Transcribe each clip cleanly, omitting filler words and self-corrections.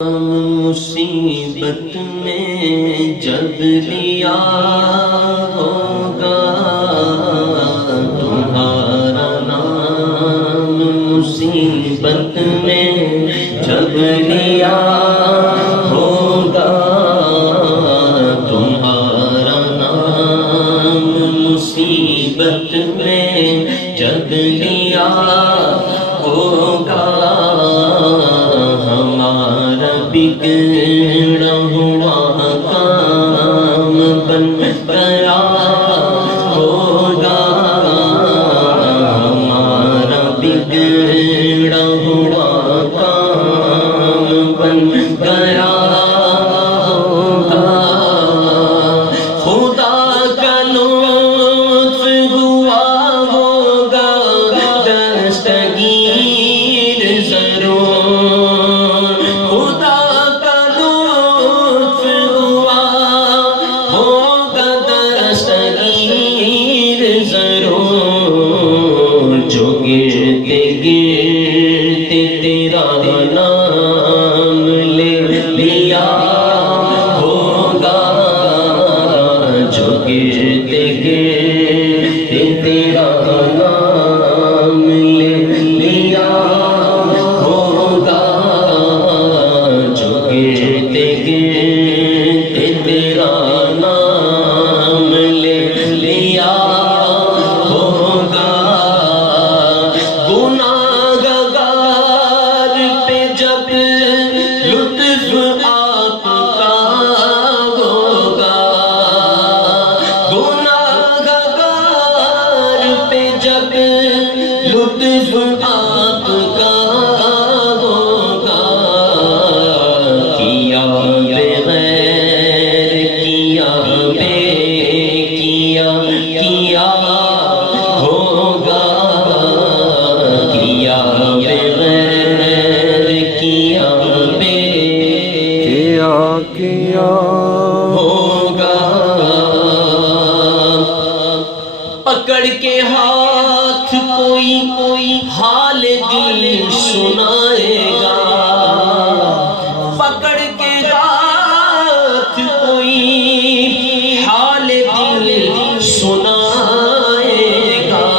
مصیبت میں جب لیا ہوگا تمہارا نام، مصیبت میں جب لیا ہوگا تمہارا نام، مصیبت میں جب لیا ہوگا بگڑا ہوا کام بن گیا ہوگا، ہمارا بگڑا ہوا کام بن گیا ہوگا، خدا کا لطف ہوا ہوگا دستگیر ضرور، جو گرتے گرتے تیرا نام لے لیا ہوگا، جو گرتے گرتے تیرا نام لے لیا ہوگا، جو گرتے گرتے تیرا نام لے لیا ہوگا، گناہگار پہ جب لطف آپ کا ہوگا، گناہگار پہ جب لطف آپ کا ہوگا، کیا بغیر کیا کیا ہوگا، کیا بغیر کیا ہوگا، پکڑ کے ہاتھ کوئی حال دل سنائے گا، پکڑ کے ہاتھ کوئی حال دل سنائے گا،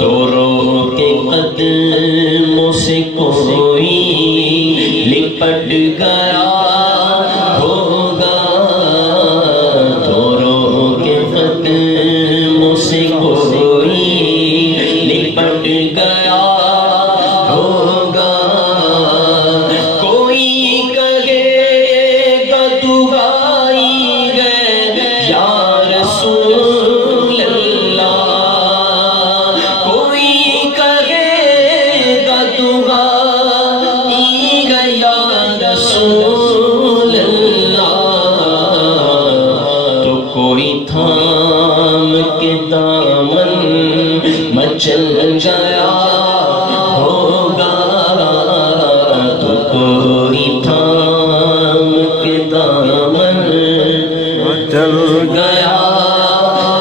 تو رو کے قدموں سے کوئی لپٹ گیا ہوگا، تو رو کے قدموں سے کوئی لپٹ گیا ہوگا، کوئی کہے گا دعائی ہے یا رسول اللہ، کوئی کہے گا دعائی ہے یا رسول اللہ، تو کوئی تھام کے دامن مچل گیا ہوگا، تو کوئی تھام کے دامن مچل گیا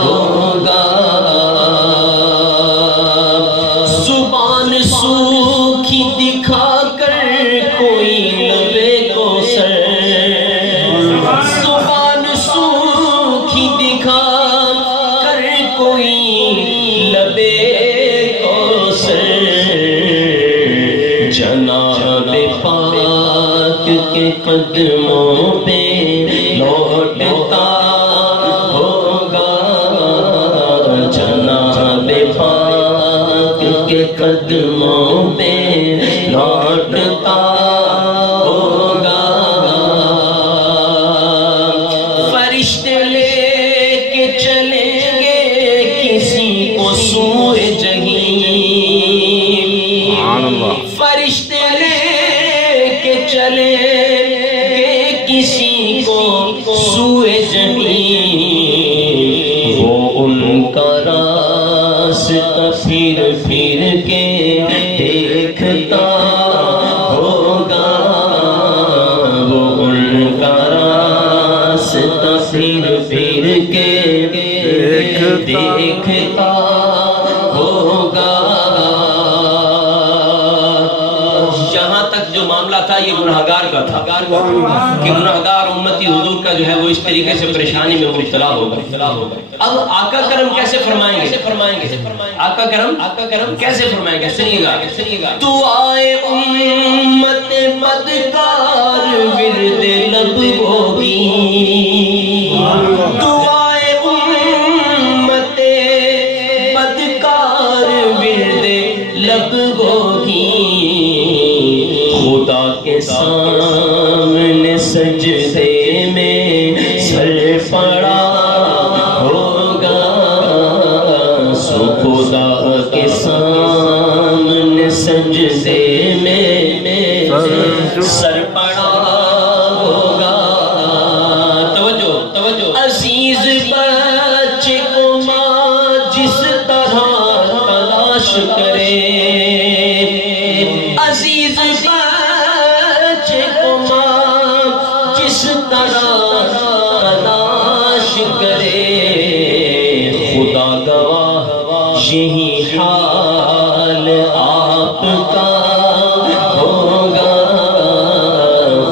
ہوگا، زبان سوکھی دکھا کر کوئی لبے کو زبان سوکھی دکھا کر کوئی لبے کو جناب پاک کے قدموں پہ لوٹتا ہوگا، جناب پاک کے قدموں پہ لوٹتا ہوگا، فرشتے لے کے چلیں گے کسی کو سوئے جہیم، فرشتے لے کے چلیں گے کسی کو سوئے جہیم، وہ ان کا راستہ پھر پھر کے دیکھتا ہوگا، وہ ان کا راستہ پھر پھر کے دیکھتا ہوگا، یہاں تک جو معاملہ تھا تھا یہ گناہگار کا تھا کہ گناہگار امتی حضور کا جو ہے وہ اس طریقے سے پریشانی میں مبتلا ہوگا. اب آقا کرم کیسے فرمائیں گے؟ آقا کرم کیسے فرمائیں گے؟ سنیے گا. تو آئے امت بدکار ورد لب ہوگی، تو آئے امت بدکار ورد لب ہوگی، خدا کے سامنے سجدے میں سر پڑا ہوگا، سو خدا کے سامنے سجدے میں سر پڑا ہوگا. توجہ عزیز بچے کو ماں جس طرح تلاش کرے، عزیز بچے کو ماں جس طرح تلاش کرے، خدا گواہ یہی حال آپ کا ہوگا،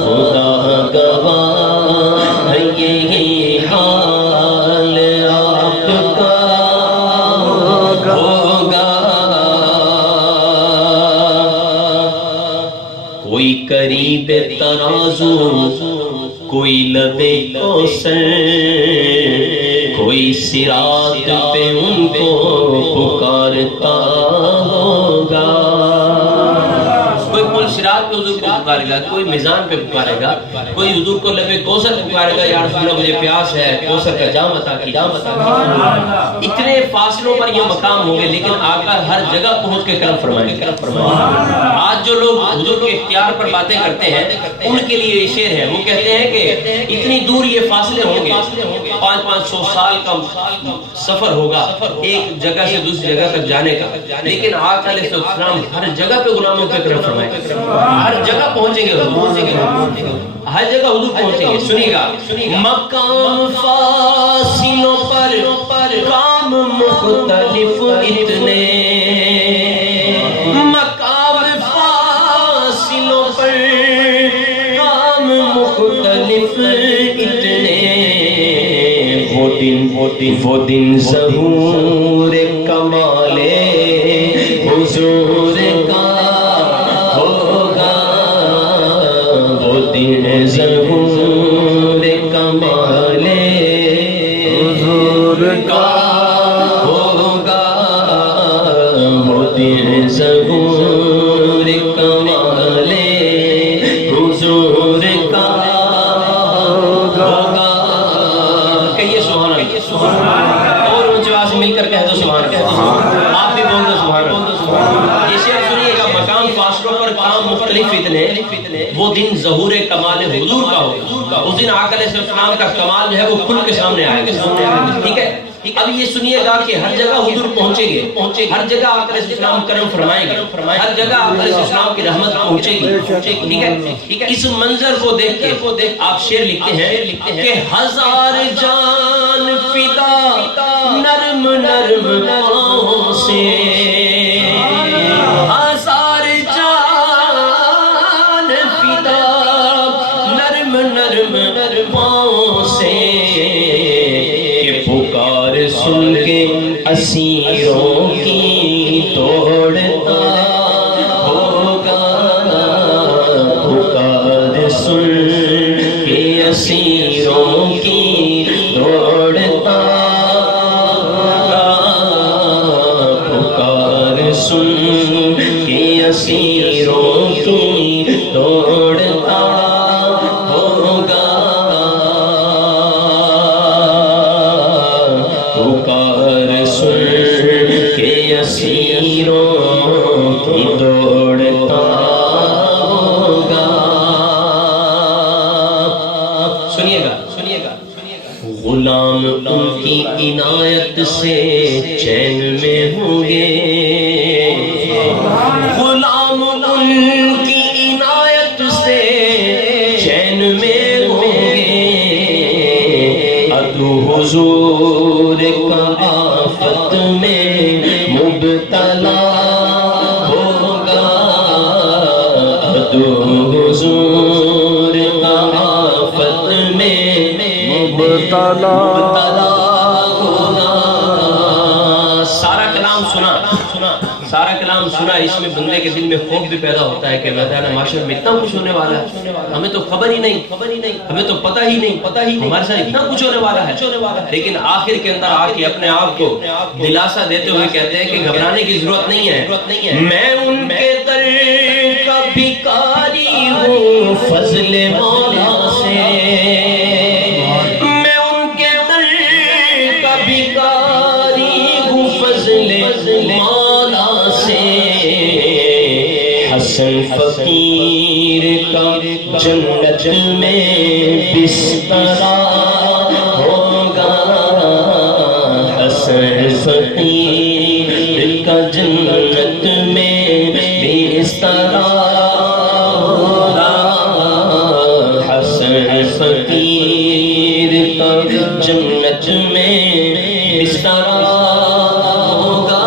خدا گواہ یہی حال آپ کا ہوگا. کوئی قریب ترازو، کوئی لبے کوثر، کوئی صراط پہ ان کو پکارتا ہوگا. کوئی پل صراط پہ حضور کو پکارے گا، کوئی میزان پہ پکارے گا، کوئی حضور کو لبے کوثر پکارے گا، یا رسول اللہ مجھے پیاس ہے، کوثر کا جام عطا کی. اتنے فاصلوں پر یہ مقام ہوں گے، لیکن آقا ہر جگہ پہنچ کے کرم فرمائیں گے. آج جو لوگ حضور کے اختیار پر باتیں کرتے ہیں ان کے لیے یہ شعر ہے. وہ کہتے ہیں کہ اتنی دور یہ فاصلے ہوں گے، 500 سال کا سفر ہوگا ایک جگہ سے دوسری جگہ تک جانے کا، لیکن آقا علیہ السلام ہر جگہ پہ غلاموں پہ کرم فرمائیں گے، ہر جگہ پہنچیں گے، ہر جگہ حضور پہنچیں گے. سنیے گا. مقام فاصلوں پر کام مختلف اتنے، مقام فاصلوں پر کام مختلف اتنے، وہ دن ظہور کمال حضور کا ہوگا، وہ دن ظہور کمال حضور کا ہوگا، وہ دن ظہور کمال حضور کا ہوگا. کہیے سبحان اللہ، اور اونچی آواز سے مل کر کہہ دو سبحان اللہ. آپ بھی بول دو سبحان اللہ. یہ شعر سنیے گا. مقام فاصلوں پر کام مختلف اتنے، وہ دن ظہور کمال حضور کا ہوگا. اس دن آقا علیہ السلام کا کمال جو ہے وہ کھل کے سامنے آئے گا. ٹھیک ہے. اب یہ سنیے گا کہ ہر جگہ حضور پہنچیں گے، ہر جگہ آقا علیہ السلام کرم فرمائیں گے، ہر جگہ آقا علیہ السلام کی رحمت پہنچے گی. ٹھیک ہے. اس منظر کو دیکھ کے آپ شعر لکھتے ہیں کہ ہزار جان فدا نرم پاؤں سے، ہزار جان فدا نرم پاؤں سے، سن کے اسیروں کی توڑتا ہوگا، پکار سن کے اسیروں کی توڑتا ہوگا، پکار سن کے اسیروں کی توڑتا ہوگا، پکار سن کے اسیروں کی دوڑتا ہوگا. سنیے گا. غلام ان کی عنایت سے چین میں ہوں گے، غلام ان کی عنایت سے چین میں ہوں گے، عدو حضور کا آفت میں مبتلا ہوگا، عدو حضور مبتلا ہونا. سارا کلام سنا، سارا کلام سنا. اس میں بندے کے دل میں خوف بھی پیدا ہوتا ہے کہ اللہ تعالیٰ معاشرے میں اتنا کچھ ہونے والا ہے، ہمیں تو خبر ہی نہیں، ہمیں تو پتہ ہی نہیں، ہمارے ساتھ اتنا کچھ ہونے والا ہے. لیکن آخر کے اندر آ کے اپنے آپ کو دلاسا دیتے ہوئے کہتے ہیں کہ گھبرانے کی ضرورت نہیں ہے. میں ان کے در کا بھکاری ہوں فضل مولا سے، میں ان کے در کا بھکاری ہوں فضل مولا سے. حسن فقیر کا جنت میں بسترا ہوگا، حسن فقیر کا جنت میں بسترا ہوگا، حسن فقیر کا جنت میں بسترا ہوگا.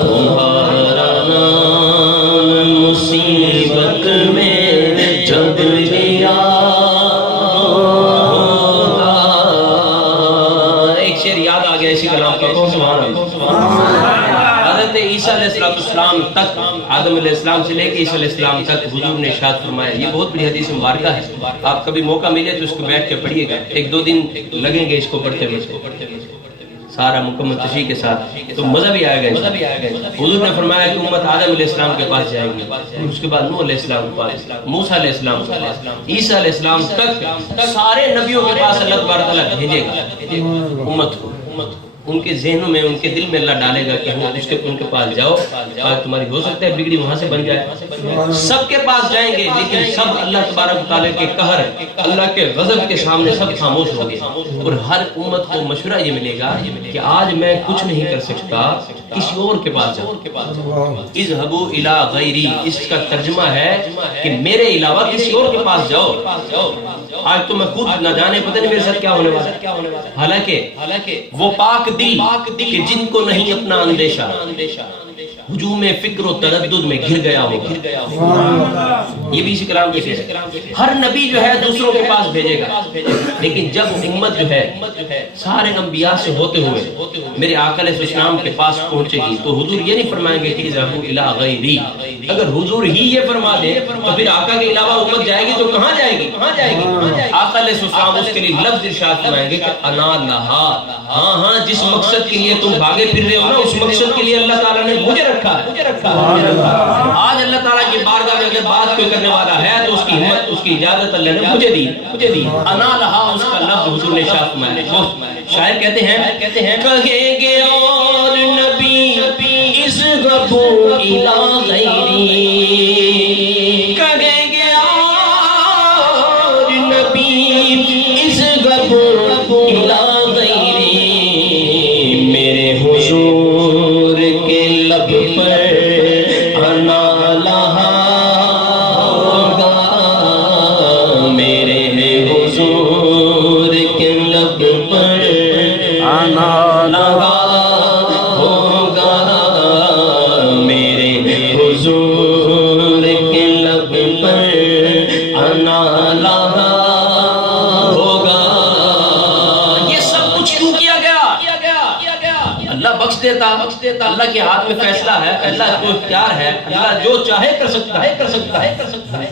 تمہارا نام مصیبت میں جب لیا ہوگا. ایک شعر یاد آ گیا اسی کلام کا، سبحان اللہ. حضرت عیسیٰ علیہ السلام تک، آدم علیہ السلام سے لے کے عیسیٰ علیہ السلام تک حضور نے ارشاد فرمایا. یہ بہت بڑی حدیث مبارکہ ہے، آپ کبھی موقع ملے تو اس کو بیٹھ کے پڑھیے گا. ایک دو دن لگیں گے اس کو پڑھتے ہوئے سارا مکمل تشریح کے ساتھ، تو مزہ بھی آئے گا. حضور نے فرمایا کہ امت آدم علیہ السلام کے پاس جائے گی، اس کے بعد نوح علیہ السلام کے پاس، موسیٰ علیہ السلام کے پاس، عیسیٰ علیہ السلام تک سارے نبیوں کے پاس اللہ تبارک تعالیٰ بھیجے گا امت کو. ان کے ذہنوں میں، ان کے دل میں اللہ ڈالے گا کہ ان کے پاس جاؤ، آج تمہاری ہو سکتا ہے بگڑی وہاں سے بن جائے. سب کے پاس جائیں گے لیکن سب اللہ تبارک تعالیٰ کے قہر، اللہ کے غضب کے سامنے سب خاموش ہوں گے. اور ہر امت کو مشورہ یہ ملے گا کہ آج میں کچھ نہیں کر سکتا، کسی اور کے پاس جاؤ. اذهبوا الی غیری، اس کا ترجمہ ہے کہ میرے علاوہ کسی اور کے پاس جاؤ. آج تو میں خود نہ جانے پتہ نہیں میرے ساتھ کیا ہونے والا ہے. حالانکہ وہ پاک دل کہ جن کو نہیں اپنا اندیشہ، ہجوم فکر و تردد میں گر گیا ہوگا. یہ بھی اسی کلام کے شعر ہے. ہر نبی جو ہے دوسروں کے پاس بھیجے گا، لیکن جب امت جو ہے سارے انبیاء سے ہوتے ہوئے میرے آقا علیہ السلام کے پاس پہنچے گی تو حضور یہ نہیں فرمائیں گے کہ اذهبوا الی غیری. اگر حضور ہی یہ فرما دے تو پھر آقا کے علاوہ امت جائے گی تو کہاں جائے گی؟ آقا علیہ السلام اس کے لیے لفظ ارشاد فرمائیں گے کہ انا لہا. ہاں جس مقصد کے لیے تم بھاگے پھر رہے ہو نا، اس مقصد کے لیے اللہ تعالیٰ نے مجھے رکھا ہے. آج اللہ تعالیٰ کی بارگاہ میں اگر بات کوئی کرنے والا ہے تو اس کی ہمت، اس کی اجازت اللہ نے مجھے دی. انا لہا اس کا لفظ حضور نے ارشاد فرمایا. شاعر کہتے ہیں کہیں گے اور نبی اذهبوا الی غیری، کہیں گے اور نبی اذهبوا الی غیری. میرے حضور کے لب پر انا لہا ہوگا، میرے حضور کے لب پر انا لہا ہوگا، میرے حضور کے لب پر انا لہا ہوگا. یہ سب کچھ کیوں کیا گیا؟ اللہ بخش دیتا، اللہ کے ہاتھ میں فیصلہ ہے، اللہ کو اختیار ہے. اللہ جو چاہے کر سکتا ہے،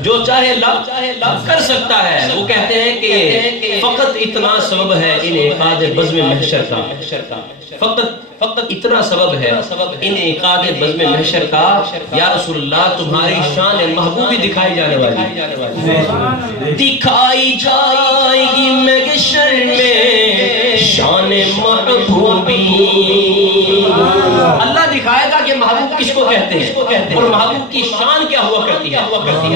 جو چاہے اللہ کر سکتا ہے. وہ کہتے ہیں کہ فقط اتنا سبب ہے انعقاد بزم محشر کا، فقط اتنا سبب ہے انعقاد بزم محشر کا. یا رسول اللہ تمہاری شان محبوبی دکھائی جانے والی، دکھائی جائے گی محشر میں شان محبوبی. اللہ دکھائے گا کہ محبوب کس کو کہتے ہیں اور محبوب کی شان کیا ہوا کرتی ہے.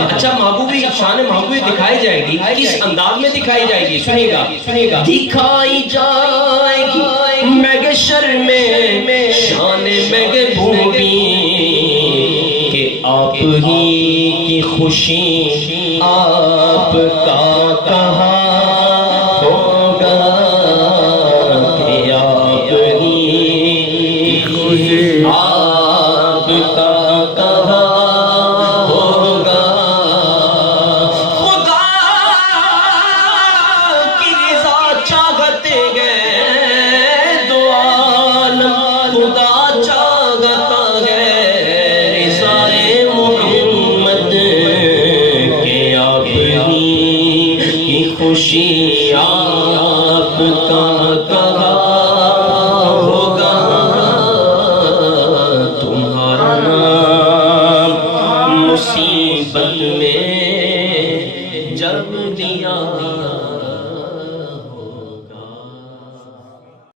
اچھا محبوبی، شان محبوبی دکھائی جائے گی، کس انداز میں دکھائی جائے گی؟ سنیے گا. دکھائی جائے گی محشر میں شان محبوبی، کہ آپ ہی کی خوشی آپ کا کہا ہوگا، کہ آپ ہی آپ کا کہا ہوگا. خدا کی خوشی آپ کا کہا ہوگا، تمہارا نام مصیبت میں